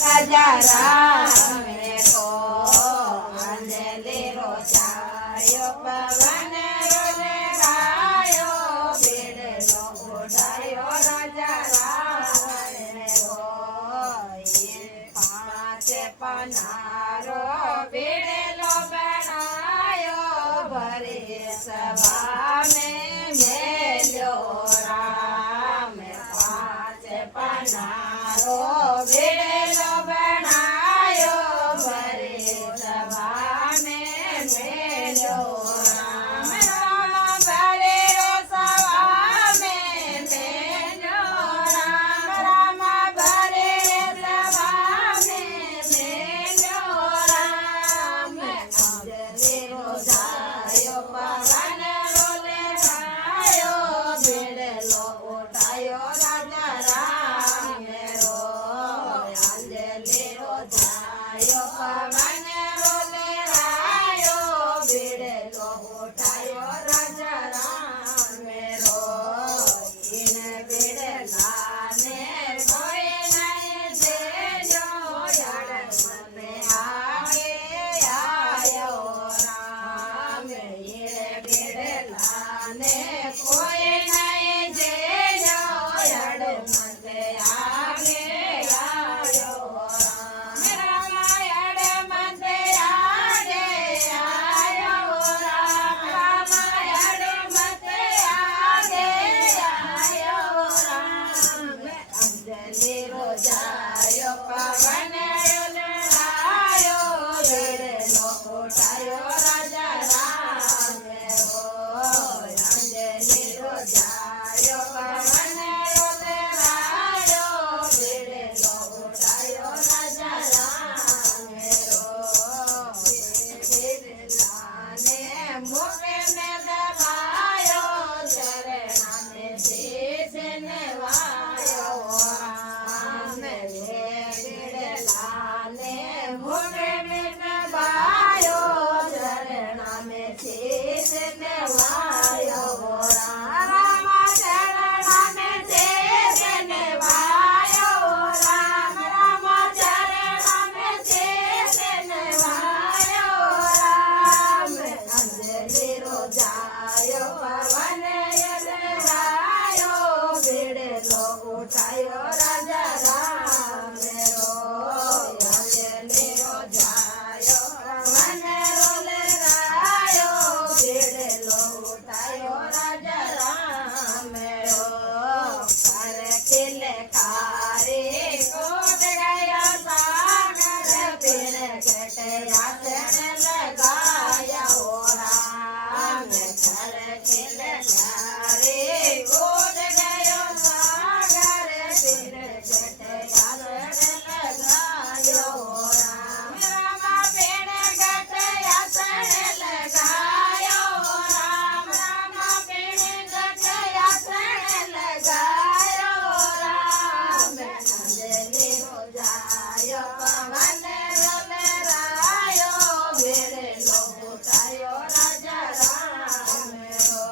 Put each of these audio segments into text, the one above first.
राजा रामे को अंजलि रोजायो पवन रोले गायो बिरलो उड़ायो राजा रामे को ये पाँच पनारो बिरलो बनायो भरी सभा में मेलो राम पाँच पनारो बिरलो बनायो भरी सभा में मेलो राम राम भरे रो सभा में मेलो राम राम भरे सभा में मेलो राम अंजलि रोजायो पवन रोले गायो बिरलो उठायो राजा राम रो अंजलि रोजायो पवन रोले गायो बिरलो उठायो राजा राम रो इन बिरला ने कोई नहीं देजो यार में आगे आयो राम ये बिरला ने कोई नहीं देजो यार में आगे आयो राम रामायण में आगे आयो राम रामायण में आगे आयो राम अंजलि रोजायो पवन रोलायो बिरलो उठायो राजा राम रो अंजलि रोजायो पवन रोलायो बिरलो उठायो राजा राम रो बिरला ने मुखे में दबायो चरणा में शीश नवायो राम बिरला ने मुखे में दबायो चरणा में शीश नवायो राम चरणा में शीश नवायो राम राम चरणा में शीश नवायो राम अंजलि रोजायो पवन रोलायो बिरलो उठायो राजा राम रो अंजलि रोजायो पवन रोलायो बिरलो उठायो राजा राम रो कर खिले खारे कोट गया सागर फिर कटया चरण लगाया हो राम कर खिले खारे कोट गया सागर फिर कटया चरण लगाया हो राम रामा फिर कटया चरण लगाया हो राम रामा फिर कटया चरण लगाया हो राम अंजलि रोजायो पवन रोलायो बिरलो उठायो राजा राम रो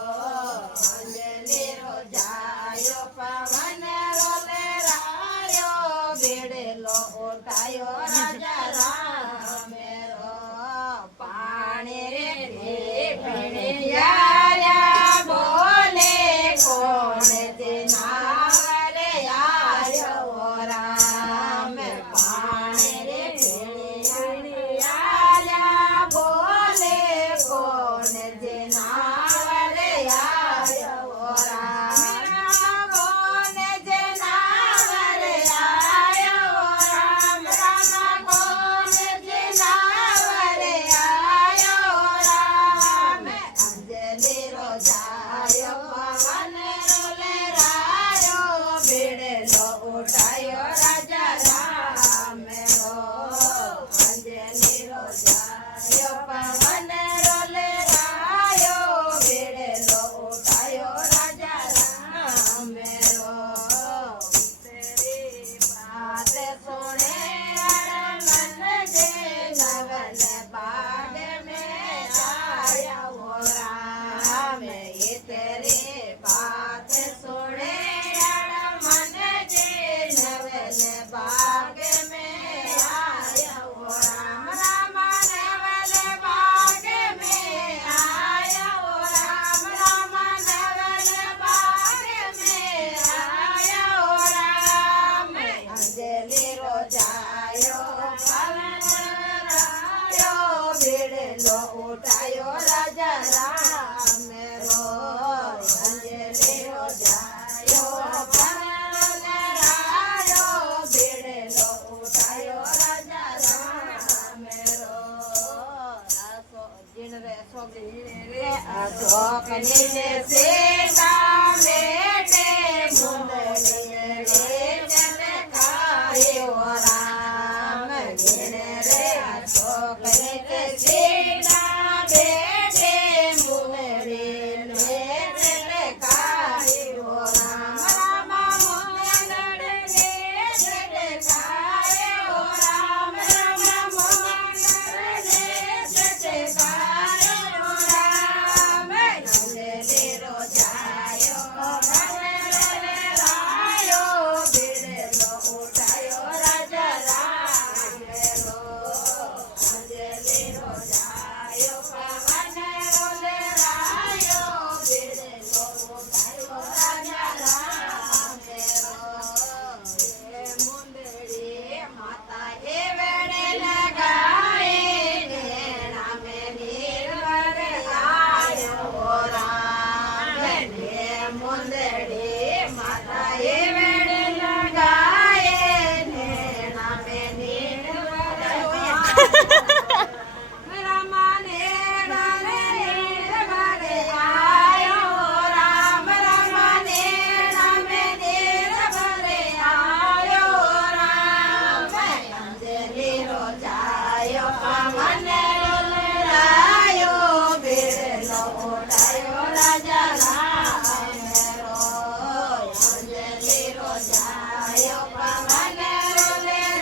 अंजलि रोजायो पवन रोलायो बिरलो उठायो राजा राम रो पाणी रे पिणियारा बोले कोण दिनावरे आयो राम पाणी रे पिणियारा बोले कोण दिनावरे आयो राम कोण दिनावरे आयो राम राम कोण दिनावरे आयो राम अंजलि જાયો પવન રાયો બીડલો ઉઠાયો રાજા રામ રો અંજલિયો જાયો પવન રાયો બીડલો ઉઠાયો રાજા રામ રો અશોક નીને સીતા મેટે મુંદડીએ રે ચમકાયો રામ ઘેરે રે અશોક નીને સીતા મેટે મુંદડીએ રે ચમકાયો રામ રામ મુંદડીએ ચમકાયો રામ રામ મુંદડીએ ચમકાયો રામ અંજલિયો જાયો પવન રાયો બીડલો ઉઠાયો રાજા રામ રો અંજલિયો જાયો પવન રાયો બીડલો ઉઠાયો રાજા રામ રો એ મુંદડી માતા એ વેળે લગાએ ને નામે નીરવર આયો રામ ને મુંદડી માતા એ વેળે લગાએ ને નામે નીરવર રમાને ડાલે નીરવર આયો રામ રમાને નામે નીરવર આયો રામ અંજલિયો જાયો પવન રાયો બીડલો ઉઠાયો રાજા રામ રો અંજલિયો જાયો પવન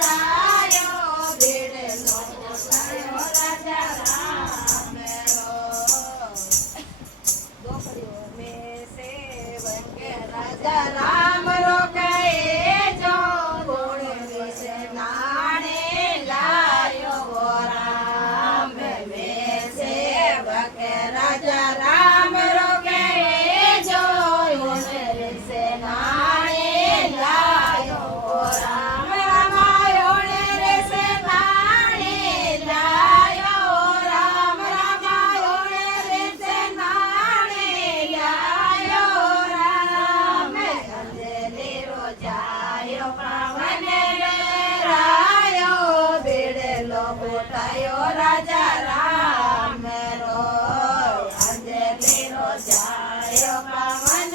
રાયો બીડલો ઉઠાયો રાજા રામ રો में सेवक राजा राम रो गए जो गुण विषय नाणे लायो राम में सेवक राजा राम रो गए जो गुण विषय नाणे लायो राम रामायण रे से नाणे लायो राम रामायण रे से नाणे लायो राम अंजलियो जायो पवन रायो बीड़लो उठायो राजा राम रो अंजलियो जायो पवन